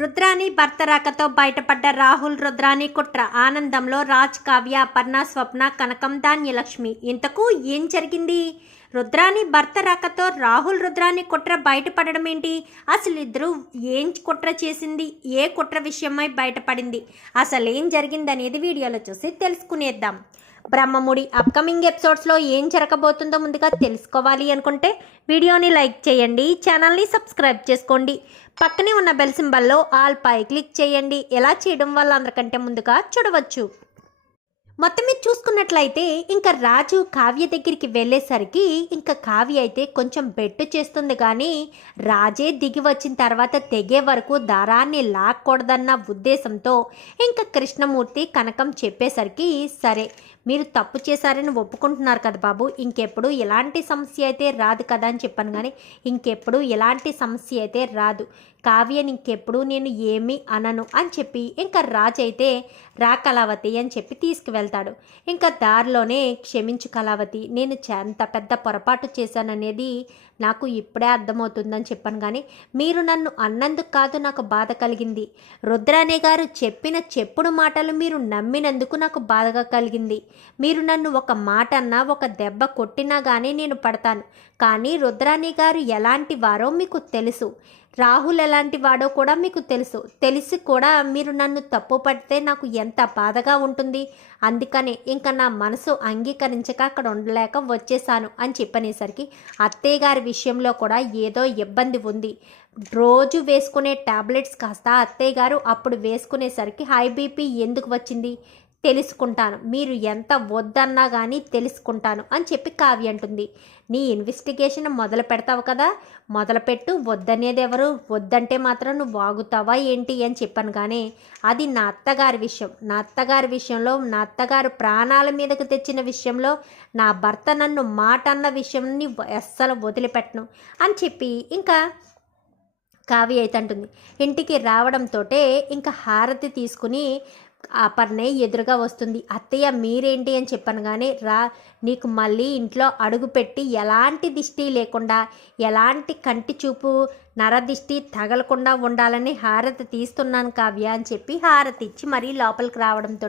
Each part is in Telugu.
రుద్రాని భర్త రాకతో బయటపడ్డ రాహుల్ రుద్రాని కుట్ర ఆనందంలో రాజ్ కావ్య అపర్ణ స్వప్న కనకం ధాన్యలక్ష్మి. ఇంతకు ఏం జరిగింది? రుద్రాని భర్త రాకతో రాహుల్ రుద్రాని కుట్ర బయటపడడం ఏంటి? అసలు ఇద్దరు ఏం కుట్ర చేసింది? ఏ కుట్ర విషయమై బయటపడింది? అసలు ఏం జరిగింది అనేది వీడియోలో చూసి తెలుసుకునేద్దాం. బ్రహ్మముడి అప్కమింగ్ ఎపిసోడ్స్లో ఏం జరగబోతుందో ముందుగా తెలుసుకోవాలి అనుకుంటే వీడియోని లైక్ చేయండి, ఛానల్ని సబ్స్క్రైబ్ చేసుకోండి, పక్కనే ఉన్న బెల్ సింబల్లో ఆల్ పై క్లిక్ చేయండి. ఎలా చేయడం వల్ల అందరికంటే ముందుగా చూడవచ్చు. మొత్తం మీద చూసుకున్నట్లయితే ఇంకా రాజు కావ్య దగ్గరికి వెళ్ళేసరికి ఇంకా కావ్య అయితే కొంచెం బెట్టు చేస్తుంది, కానీ రాజే దిగి వచ్చిన తర్వాత తెగే వరకు దారాన్ని లాక్కూడదన్న ఉద్దేశంతో ఇంకా కృష్ణమూర్తి కనకం చెప్పేసరికి సరే మీరు తప్పు చేశారని ఒప్పుకుంటున్నారు కదా బాబు, ఇంకెప్పుడు ఎలాంటి సమస్య అయితే రాదు కదా అని చెప్పాను. కానీ ఇంకెప్పుడు ఎలాంటి సమస్య అయితే రాదు, కావ్యని ఇంకెప్పుడు నేను ఏమీ అనను అని చెప్పి ఇంకా రాజు అయితే రా కళావతి అని చెప్పి తీసుకువెళ్తాడు. ఇంకా దారిలోనే క్షమించు కళావతి, నేను ఎంత పెద్ద పొరపాటు చేశాననేది నాకు ఇప్పుడే అర్థమవుతుందని చెప్పాను. కానీ మీరు నన్ను అన్నందుకు కాదు నాకు బాధ కలిగింది, రుద్రానే గారు చెప్పిన చెప్పుడు మాటలు మీరు నమ్మినందుకు నాకు బాధగా కలిగింది. మీరు నన్ను ఒక మాట అన్నా ఒక దెబ్బ కొట్టినా కానీ నేను పడతాను, కానీ రుద్రాని గారు ఎలాంటి వారో మీకు తెలుసు, రాహుల్ ఎలాంటి వాడో కూడా మీకు తెలుసు, తెలిసి కూడా మీరు నన్ను తప్పు పడితే నాకు ఎంత బాధగా ఉంటుంది. అందుకనే ఇంకా నా మనసు అంగీకరించక అక్కడ ఉండలేక వచ్చేసాను అని చెప్పనేసరికి అత్తయ్య గారి విషయంలో కూడా ఏదో ఇబ్బంది ఉంది. రోజు వేసుకునే టాబ్లెట్స్ కాస్త అత్తయ్య గారు అప్పుడు వేసుకునేసరికి హై బీపీ ఎందుకు వచ్చింది తెలుసుకుంటాను, మీరు ఎంత వద్దన్నా కానీ తెలుసుకుంటాను అని చెప్పి కావ్య అంటుంది. నీ ఇన్వెస్టిగేషన్ మొదలు పెడతావు కదా, మొదలుపెట్టు, వద్దనేది ఎవరు, వద్దంటే మాత్రం నువ్వు వాగుతావా ఏంటి అని చెప్పాను. కానీ అది నా అత్తగారి విషయం, నా అత్తగారి విషయంలో, నా అత్తగారు ప్రాణాల మీదకు తెచ్చిన విషయంలో, నా భర్త నన్ను మాట అన్న విషయంని అస్సలు వదిలిపెట్టను అని చెప్పి ఇంకా కావ్య అయితే అంటుంది. ఇంటికి రావడంతో ఇంకా హారతి తీసుకుని అపర్ణే ఎదురుగా వస్తుంది. అత్తయ్య మీరేంటి అని చెప్పాను. కానీ నీకు మళ్ళీ ఇంట్లో అడుగుపెట్టి ఎలాంటి దిష్టి లేకుండా, ఎలాంటి కంటి చూపు నరదిష్టి తగలకుండా ఉండాలని హారతి తీస్తున్నాను కావ్య అని చెప్పి హారతి ఇచ్చి మరీ లోపలికి రావడంతో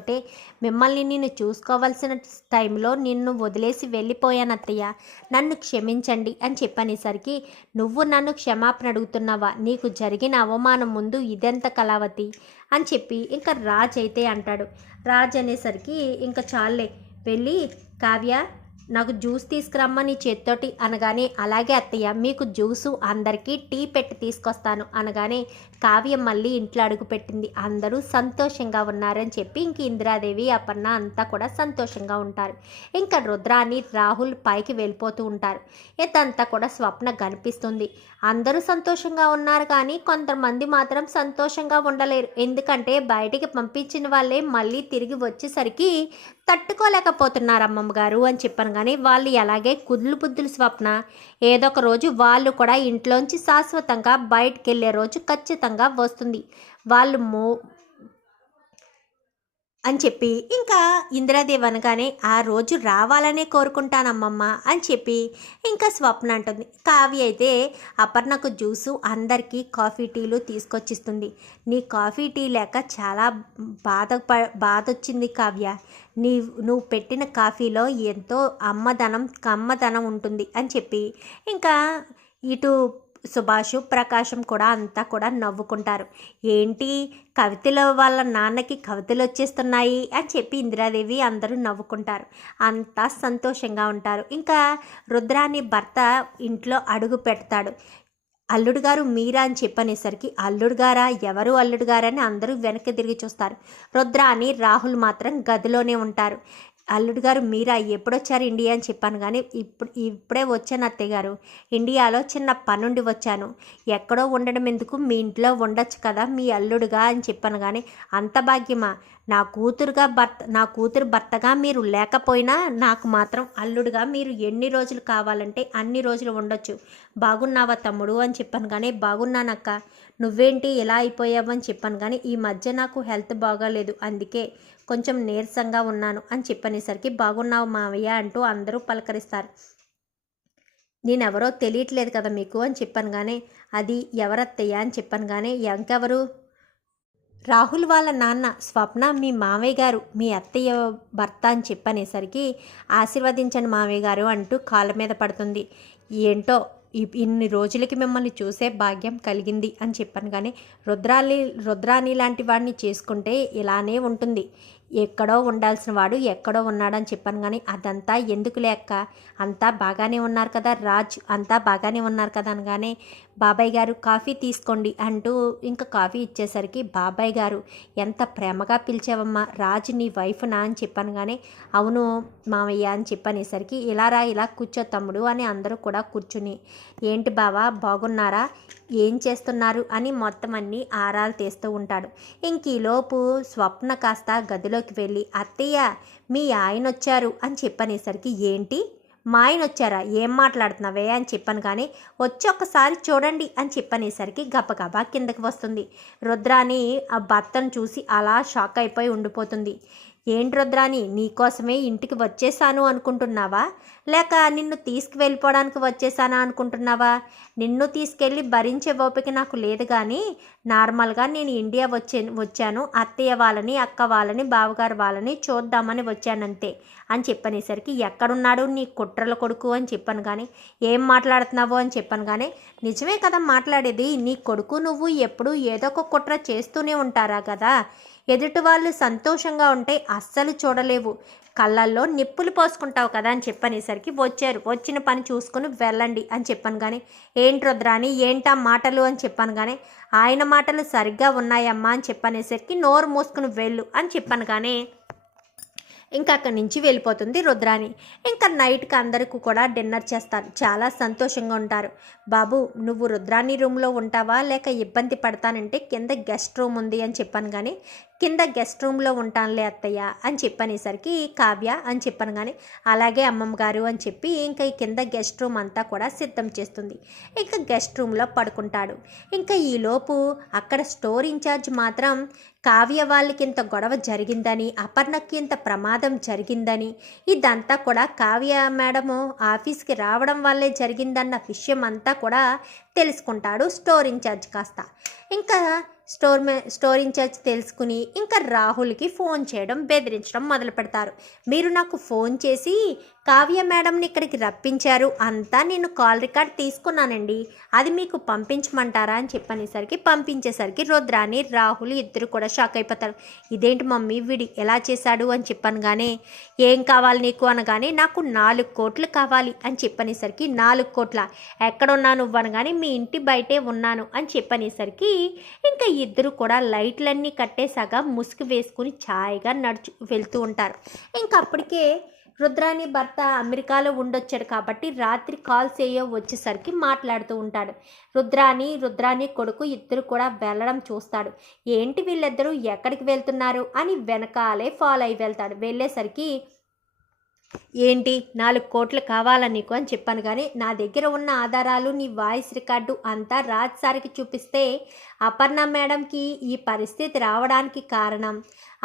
మిమ్మల్ని నేను చూసుకోవాల్సిన టైంలో నిన్ను వదిలేసి వెళ్ళిపోయాను అత్తయ్య, నన్ను క్షమించండి అని చెప్పనేసరికి నువ్వు నన్ను క్షమాపణ అడుగుతున్నావా, నీకు జరిగిన అవమానం ముందు ఇదెంత కళావతి అని చెప్పి ఇంకా రాజ్ అయితే అంటాడు. రాజ్ అనేసరికి ఇంకా చాలే వెళ్ళి కావ్య నాకు జ్యూస్ తీసుకురమ్మని చేత్తోటి అనగానే అలాగే అత్తయ్య మీకు జ్యూసు అందరికీ టీ పెట్టి తీసుకొస్తాను అనగానే కావ్య మళ్ళీ ఇంట్లో అడుగుపెట్టింది. అందరూ సంతోషంగా ఉన్నారని చెప్పి ఇంక ఇందిరాదేవి అపర్ణ అంతా కూడా సంతోషంగా ఉంటారు. ఇంకా రుద్రాని రాహుల్ పైకి వెళ్ళిపోతూ ఉంటారు. ఇదంతా కూడా స్వప్న కనిపిస్తుంది. అందరూ సంతోషంగా ఉన్నారు, కానీ కొంతమంది మాత్రం సంతోషంగా ఉండలేరు. ఎందుకంటే బయటికి పంపించిన వాళ్ళే మళ్ళీ తిరిగి వచ్చేసరికి తట్టుకోలేకపోతున్నారు అమ్మమ్మ గారు అని చెప్పాను. కానీ వాళ్ళు అలాగే కుదులు బుద్ధులు స్వప్న, ఏదో ఒక రోజు వాళ్ళు కూడా ఇంట్లోంచి శాశ్వతంగా బయటికి వెళ్ళే రోజు ఖచ్చితంగా వస్తుంది వాళ్ళు అని చెప్పి ఇంకా ఇందిరాదేవి అనగానే ఆ రోజు రావాలనే కోరుకుంటానమ్మమ్మ అని చెప్పి ఇంకా స్వప్న అంటుంది. కావ్య అయితే అపర్ణకు జ్యూసు అందరికీ కాఫీ టీలు తీసుకొచ్చిస్తుంది. నీ కాఫీ టీ లేక చాలా బాధ వచ్చింది కావ్య, నువ్వు పెట్టిన కాఫీలో ఎంతో కమ్మదనం ఉంటుంది అని చెప్పి ఇంకా ఇటు సుభాషు ప్రకాశం కూడా అంతా కూడా నవ్వుకుంటారు. ఏంటి కవితలో వాళ్ళ నాన్నకి కవితలు వచ్చేస్తున్నాయి అని చెప్పి ఇందిరాదేవి అందరూ నవ్వుకుంటారు. అంతా సంతోషంగా ఉంటారు. ఇంకా రుద్రాని భర్త ఇంట్లో అడుగు పెడతాడు. అల్లుడు గారు మీరా అని చెప్పనేసరికి అల్లుడు గారా, ఎవరు అల్లుడు గారని అందరూ వెనక్కి తిరిగి చూస్తారు. రుద్రాని రాహుల్ మాత్రం గదిలోనే ఉంటారు. అల్లుడు గారు మీరా ఎప్పుడొచ్చారు ఇండియా అని చెప్పాను. కానీ ఇప్పుడే వచ్చాను అత్తయ్య గారు, ఇండియాలో చిన్న పనుండి వచ్చాను, ఎక్కడో ఉండడం ఎందుకు, మీ ఇంట్లో ఉండొచ్చు కదా మీ అల్లుడుగా అని చెప్పాను. కానీ అంత భాగ్యమా, నా కూతురు భర్తగా మీరు లేకపోయినా నాకు మాత్రం అల్లుడుగా మీరు ఎన్ని రోజులు కావాలంటే అన్ని రోజులు ఉండొచ్చు. బాగున్నావా తమ్ముడు అని చెప్పాను. కానీ బాగున్నానక్క, నువ్వేంటి ఎలా అయిపోయావు అని చెప్పాను. కానీ ఈ మధ్య నాకు హెల్త్ బాగాలేదు, అందుకే కొంచెం నీరసంగా ఉన్నాను అని చెప్పనేసరికి బాగున్నావు మావయ్య అంటూ అందరూ పలకరిస్తారు. నేనెవరో తెలియట్లేదు కదా మీకు అని చెప్పాను. కానీ అది ఎవరత్తయ్య అని చెప్పాను. కానీ ఇంకెవరు రాహుల్ వాళ్ళ నాన్న స్వప్న మీ మావయ్య గారు మీ అత్తయ్య భర్త అని చెప్పనేసరికి ఆశీర్వదించండి మావయ్య గారు అంటూ కాళ్ళ మీద పడుతుంది. ఏంటో ఇన్ని రోజులకి మిమ్మల్ని చూసే భాగ్యం కలిగింది అని చెప్పాను. కానీ రుద్రాణి లాంటి వాడిని చేసుకుంటే ఇలానే ఉంటుంది. ఎక్కడో ఉండాల్సిన వాడు ఎక్కడో ఉన్నాడని చెప్పాను. కానీ అదంతా ఎందుకు లేక అంతా బాగానే ఉన్నారు కదా రాజ్, అంతా బాగానే ఉన్నారు కదా అనగానే బాబాయ్ గారు కాఫీ తీసుకోండి అంటూ ఇంకా కాఫీ ఇచ్చేసరికి బాబాయ్ గారు ఎంత ప్రేమగా పిలిచావమ్మా, రాజ్ నీ వైఫ్నా అని చెప్పాను. కానీ అవును మామయ్య అని చెప్పనేసరికి ఇలా కూర్చో తమ్ముడు అని అందరూ కూడా కూర్చుని ఏంటి బావా బాగున్నారా, ఏం చేస్తున్నారు అని మొత్తం అన్నీ ఆరాలు తీస్తూ ఉంటాడు. ఇంక ఈలోపు స్వప్న కాస్త గదిలోకి వెళ్ళి అత్తయ్య మీ ఆయన వచ్చారు అని చెప్పనేసరికి ఏంటి మా ఆయన వచ్చారా, ఏం మాట్లాడుతున్నావే అని చెప్పాను. కానీ వచ్చి ఒక్కసారి చూడండి అని చెప్పనేసరికి గబగబా కిందకి వస్తుంది. రుద్రాని ఆ భర్తను చూసి అలా షాక్ అయిపోయి ఉండిపోతుంది. ఏంటి రుద్రాని నీకోసమే ఇంటికి వచ్చేసాను అనుకుంటున్నావా, లేక నిన్ను తీసుకువెళ్ళిపోవడానికి వచ్చేసానా అనుకుంటున్నావా? నిన్ను తీసుకెళ్ళి భరించే ఓపిక నాకు లేదు. కానీ నార్మల్గా నేను ఇండియా వచ్చాను అత్తయ్య వాళ్ళని అక్క వాళ్ళని బావగారు వాళ్ళని చూద్దామని వచ్చానంతే అని చెప్పనేసరికి ఎక్కడున్నాడు నీ కుట్రల కొడుకు అని చెప్పాను. కానీ ఏం మాట్లాడుతున్నావో అని చెప్పాను. కానీ నిజమే కదా మాట్లాడేది, నీ కొడుకు నువ్వు ఎప్పుడు ఏదో ఒక కుట్ర చేస్తూనే ఉంటారా కదా, ఎదుటి వాళ్ళు సంతోషంగా ఉంటే అస్సలు చూడలేవు, కళ్ళల్లో నిప్పులు పోసుకుంటావు కదా అని చెప్పనేసరికి వచ్చారు, వచ్చిన పని చూసుకుని వెళ్ళండి అని చెప్పాను. కానీ ఏంటి రుద్రాని ఏంటా మాటలు అని చెప్పాను. కానీ ఆయన మాటలు సరిగ్గా ఉన్నాయమ్మా అని చెప్పనేసరికి నోరు మూసుకుని వెళ్ళు అని చెప్పాను. కానీ ఇంకా అక్కడి నుంచి వెళ్ళిపోతుంది రుద్రాని. ఇంకా నైట్కి అందరికీ కూడా డిన్నర్ చేస్తారు, చాలా సంతోషంగా ఉంటారు. బాబు నువ్వు రుద్రాని రూమ్లో ఉంటావా లేక ఇబ్బంది పడతానంటే కింద గెస్ట్ రూమ్ ఉంది అని చెప్పాను. కానీ కింద గెస్ట్ రూమ్లో ఉంటానులే అత్తయ్య అని చెప్పనేసరికి కావ్య అని చెప్పాను. కానీ అలాగే అమ్మమ్మ గారు అని చెప్పి ఇంకా ఈ కింద గెస్ట్ రూమ్ అంతా కూడా సిద్ధం చేస్తుంది. ఇంకా గెస్ట్ రూమ్లో పడుకుంటాడు. ఇంకా ఈలోపు అక్కడ స్టోర్ ఇన్ఛార్జ్ మాత్రం కావ్య వాళ్ళకి ఇంత గొడవ జరిగిందని, అపర్ణకి ఇంత ప్రమాదం జరిగిందని, ఇదంతా కూడా కావ్య మేడము ఆఫీస్కి రావడం వల్లే జరిగిందన్న విషయం అంతా కూడా తెలుసుకుంటాడు స్టోర్ ఇన్ఛార్జ్ కాస్త. ఇంకా స్టోర్ ఇన్ఛార్జ్ తెలుసుకుని ఇంకా రాహుల్కి ఫోన్ చేయడం బెదిరించడం మొదలు పెడతారు. మీరు నాకు ఫోన్ చేసి కావ్య మేడంని ఇక్కడికి రప్పించారు, అంతా నేను కాల్ రికార్డ్ తీసుకున్నానండి, అది మీకు పంపించమంటారా అని చెప్పనేసరికి పంపించేసరికి రుద్రాని రాహుల్ ఇద్దరు కూడా షాక్ అయిపోతారు. ఇదేంటి మమ్మీ వీడి ఎలా చేశాడు అని చెప్పాను. కానీ ఏం కావాలి నీకు అనగానే నాకు 4 కోట్లు కావాలి అని చెప్పనేసరికి 4 కోట్ల ఎక్కడున్నాను నువ్వు అనగానే మీ ఇంటి బయటే ఉన్నాను అని చెప్పనేసరికి ఇంకా ఇద్దరు కూడా లైట్లన్నీ కట్టేసాగా ముసుగు వేసుకుని ఛాయగా వెళ్తూ ఉంటారు. ఇంకా అప్పటికే రుద్రాని భర్త అమెరికాలో ఉండొచ్చాడు కాబట్టి రాత్రి కాల్స్ ఏయో వచ్చేసరికి మాట్లాడుతూ ఉంటాడు. రుద్రాని కొడుకు ఇద్దరు కూడా వెళ్ళడం చూస్తాడు. ఏంటి వీళ్ళిద్దరూ ఎక్కడికి వెళ్తున్నారు అని వెనకాలే ఫాలో అయి వెళ్తాడు. వెళ్ళేసరికి ఏంటి 4 కోట్లు కావాలా నీకు అని చెప్పాను. కానీ నా దగ్గర ఉన్న ఆధారాలు నీ వాయిస్ రికార్డు అంతా రాజ్ సార్కి చూపిస్తే అపర్ణ మేడంకి ఈ పరిస్థితి రావడానికి కారణం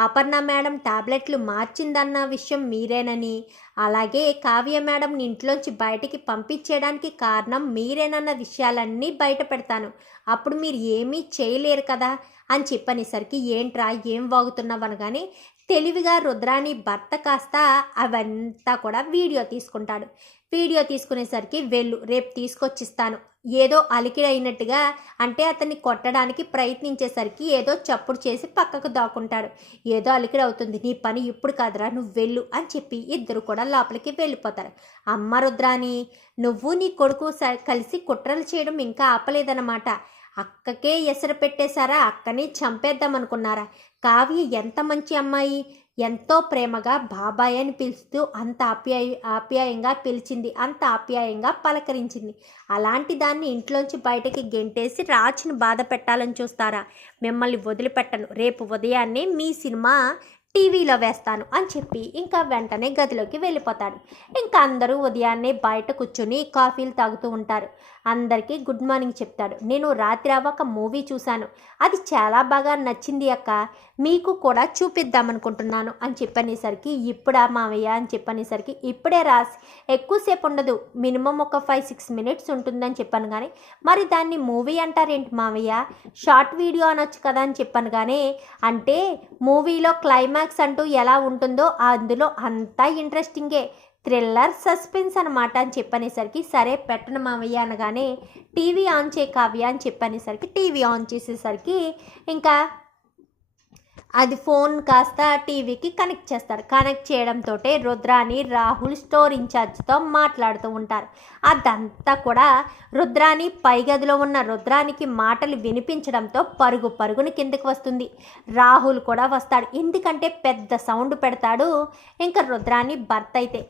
అపర్ణ మేడం టాబ్లెట్లు మార్చిందన్న విషయం మీరేనని, అలాగే కావ్య మేడంని ఇంట్లోంచి బయటికి పంపించేయడానికి కారణం మీరేనన్న విషయాలన్నీ బయట పెడతాను, అప్పుడు మీరు ఏమీ చేయలేరు కదా అని చెప్పనేసరికి ఏంట్రా ఏం వాగుతున్నావు అనగానే తెలివిగా రుద్రాని భర్త కాస్త అవంతా కూడా వీడియో తీసుకుంటాడు. వీడియో తీసుకునేసరికి వెళ్ళు రేపు తీసుకొచ్చిస్తాను, ఏదో అలికిడి అయినట్టుగా అంటే అతన్ని కొట్టడానికి ప్రయత్నించేసరికి ఏదో చప్పుడు చేసి పక్కకు దాక్కుంటాడు. ఏదో అలికిడి అవుతుంది, నీ పని ఇప్పుడు కాదురా నువ్వు వెళ్ళు అని చెప్పి ఇద్దరు కూడా లోపలికి వెళ్ళిపోతారు. అమ్మ రుద్రాని నువ్వు నీ కొడుకు కలిసి కుట్రలు చేయడం ఇంకా ఆపలేదన్నమాట, అక్కకే ఎసరు పెట్టేశారా, అక్కని చంపేద్దాం అనుకున్నారా? కావ్య ఎంత మంచి అమ్మాయి, ఎంతో ప్రేమగా బాబాయ్ అని పిలుస్తూ అంత ఆప్యాయంగా పిలిచింది, అంత ఆప్యాయంగా పలకరించింది. అలాంటి దాన్ని ఇంట్లోంచి బయటకి గెంటేసి రాజుని బాధ పెట్టాలని చూస్తారా? మిమ్మల్ని వదిలిపెట్టను, రేపు ఉదయాన్నే మీ సినిమా టీవీలో వేస్తాను అని చెప్పి ఇంకా వెంటనే గదిలోకి వెళ్ళిపోతాడు. ఇంకా అందరూ ఉదయాన్నే బయట కూర్చొని కాఫీలు తాగుతూ ఉంటారు. అందరికీ గుడ్ మార్నింగ్ చెప్తాడు. నేను రాత్రి ఒక మూవీ చూశాను, అది చాలా బాగా నచ్చింది అక్క, మీకు కూడా చూపిద్దామనుకుంటున్నాను అని చెప్పనేసరికి ఇప్పుడా మావయ్య అని చెప్పనేసరికి ఇప్పుడే రాసి ఎక్కువసేపు ఉండదు, మినిమం ఒక 5-6 మినిట్స్ ఉంటుందని చెప్పాను. కానీ మరి దాన్ని మూవీ అంటారేంటి మావయ్య, షార్ట్ వీడియో అనొచ్చు కదా అని చెప్పాను. కానీ అంటే మూవీలో క్లైమాక్స్ అంటూ ఎలా ఉంటుందో అందులో అంతా ఇంట్రెస్టింగే, థ్రిల్లర్ సస్పెన్స్ అనమాట అని చెప్పనేసరికి సరే పెట్టను మావయ్య అనగానే టీవీ ఆన్ చేయి కావ్య అని చెప్పనేసరికి టీవీ ఆన్ చేసేసరికి ఇంకా అది ఫోన్ కాస్త టీవీకి కనెక్ట్ చేస్తారు. కనెక్ట్ చేయడంతో రుద్రాని రాహుల్ స్టోర్ ఇన్ఛార్జ్తో మాట్లాడుతూ ఉంటారు. అదంతా కూడా రుద్రాని పై గదిలో ఉన్న రుద్రానికి మాటలు వినిపించడంతో పరుగున కిందకి వస్తుంది. రాహుల్ కూడా వస్తాడు, ఎందుకంటే పెద్ద సౌండ్ పెడతాడు. ఇంకా రుద్రాని భర్త అయితే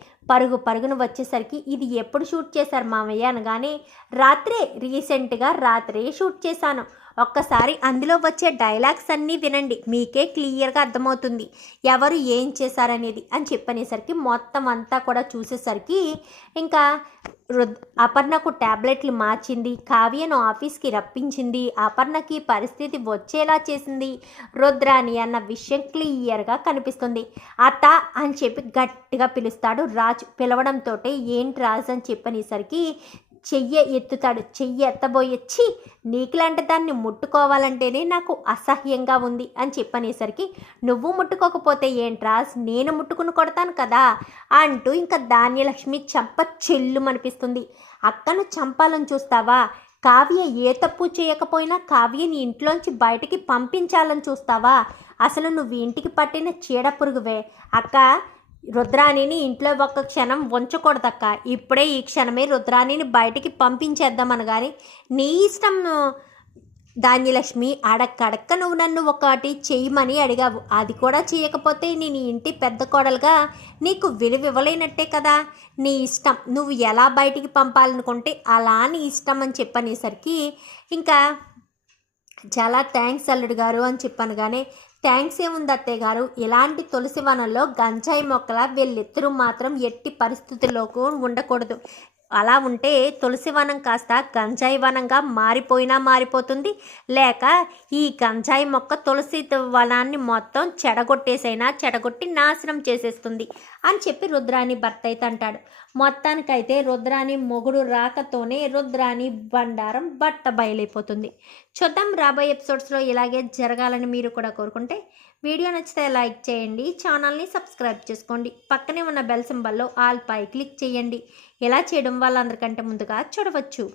పరుగున వచ్చేసరికి ఇది ఎప్పుడు షూట్ చేశారు మామయ్య అనగానే రీసెంట్గా రాత్రే షూట్ చేశాను, ఒక్కసారి అందులో వచ్చే డైలాగ్స్ అన్నీ వినండి, మీకే క్లియర్గా అర్థమవుతుంది ఎవరు ఏం చేశారనేది అని చెప్పనేసరికి మొత్తం అంతా కూడా చూసేసరికి ఇంకా అపర్ణకు ట్యాబ్లెట్లు మార్చింది, కావ్యను ఆఫీస్కి రప్పించింది, అపర్ణకి పరిస్థితి వచ్చేలా చేసింది రుద్రాని అన్న విషయం క్లియర్గా కనిపిస్తుంది. అత్త అని చెప్పి గట్టిగా పిలుస్తాడు రాజు. పిలవడంతో ఏంటి రాజు అని చెప్పనేసరికి ఎత్తుతాడు. ఎత్తబోయొచ్చి నీకులాంటి దాన్ని ముట్టుకోవాలంటేనే నాకు అసహ్యంగా ఉంది అని చెప్పనేసరికి నువ్వు ముట్టుకోకపోతే ఏంట్రాజ్, నేను ముట్టుకుని కొడతాను కదా అంటూ ఇంకా ధాన్యలక్ష్మి చంప చెల్లుమనిపిస్తుంది. అక్కను చంపాలని చూస్తావా, కావ్య ఏ తప్పు చేయకపోయినా కావ్యని ఇంట్లోంచి బయటికి పంపించాలని చూస్తావా, అసలు నువ్వు ఇంటికి పట్టిన చీడ పురుగువే అక్క, రుద్రాణిని ఇంట్లో ఒక్క క్షణం ఉంచకూడదక్క, ఇప్పుడే ఈ క్షణమే రుద్రాణిని బయటికి పంపించేద్దామనగాని నీ ఇష్టం ధాన్యలక్ష్మి, అడక్క నువ్వు నన్ను ఒకటి చేయమని అడిగావు, అది కూడా చేయకపోతే నేను ఇంటి పెద్ద కోడలుగా నీకు విలువ ఇవ్వలేనట్టే కదా, నీ ఇష్టం, నువ్వు ఎలా బయటికి పంపాలనుకుంటే అలా నీ ఇష్టం అని చెప్పనేసరికి ఇంకా చాలా థ్యాంక్స్ అల్లుడు గారు అని చెప్పాను. కానీ థ్యాంక్స్ ఏముంది అత్తయ్య గారు, ఇలాంటి తులసి వనంలో గంజాయి మొక్కల వీళ్ళిద్దరూ మాత్రం ఎట్టి పరిస్థితుల్లోకి ఉండకూడదు, అలా ఉంటే తులసి వనం కాస్త గంజాయి వనంగా మారిపోతుంది, లేక ఈ గంజాయి మొక్క తులసి వనాన్ని మొత్తం చెడగొట్టి నాశనం చేసేస్తుంది అని చెప్పి రుద్రాని భర్త అయితే అంటాడు. మొత్తానికైతే రుద్రాని మొగుడు రాకతోనే రుద్రాని బండారం బట్ట బయలైపోతుంది. చూద్దాం రాబోయే ఎపిసోడ్స్లో ఇలాగే జరగాలని మీరు కూడా కోరుకుంటే వీడియో నచ్చితే లైక్ చేయండి, ఛానల్ని సబ్స్క్రైబ్ చేసుకోండి, పక్కనే ఉన్న బెల్ సింబల్లో ఆల్ పై క్లిక్ చేయండి. ఇలా చేయడం వల్ల అందరికంటే ముందుగా చూడవచ్చు.